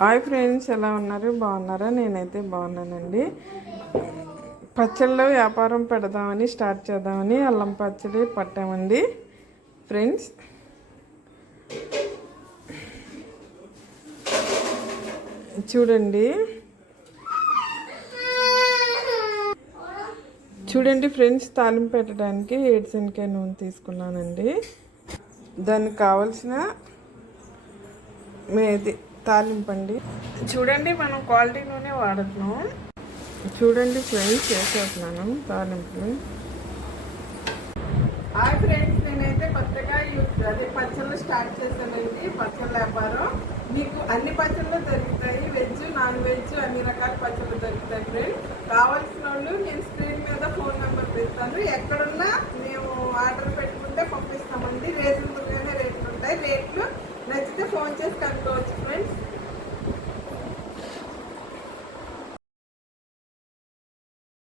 Hi friends ఎలా ఉన్నారు? బాగున్నారా? నేనైతే బాగున్నానండి. పచ్చళ్ళలో వ్యాపారం పెడదామని స్టార్ట్ చేద్దామని అల్లం పచ్చడి పట్టామండి. ఫ్రెండ్స్ చూడండి. చూడండి ఫ్రెండ్స్ తాలింపు పెట్టడానికి ఏడ్సెనకాయ నూనె తీసుకున్నానండి. దానికి కావలసిన మేది తాలింపండి. చూడండి మనం క్వాలిటీ నూనె వాడుతున్నాం. చూడండి ఫ్రెండ్స్ చేసేస్తున్నాను తాలింపులు హాయ్ ఫ్రెండ్స్ నేనైతే కొత్తగా అదే పచ్చళ్ళు స్టార్ట్ చేశానండి పచ్చళ్ళ వ్యాపారం. మీకు అన్ని పచ్చళ్ళు దొరుకుతాయి వెజ్ నాన్ వెజ్ అన్ని రకాల పచ్చళ్ళు దొరుకుతాయి ఫ్రెండ్స్. కావాల్సిన వాళ్ళు నేను స్క్రీన్ మీద ఫోన్ నెంబర్ పెడతాను. ఎక్కడున్నా మేము ఆర్డర్ పెట్టుకుంటే పంపిస్తామండి. రీజనబుల్గానే రేట్లు ఉంటాయి. రేట్లు నచ్చితే ఫోన్ చేసి కనుక్కోవచ్చు.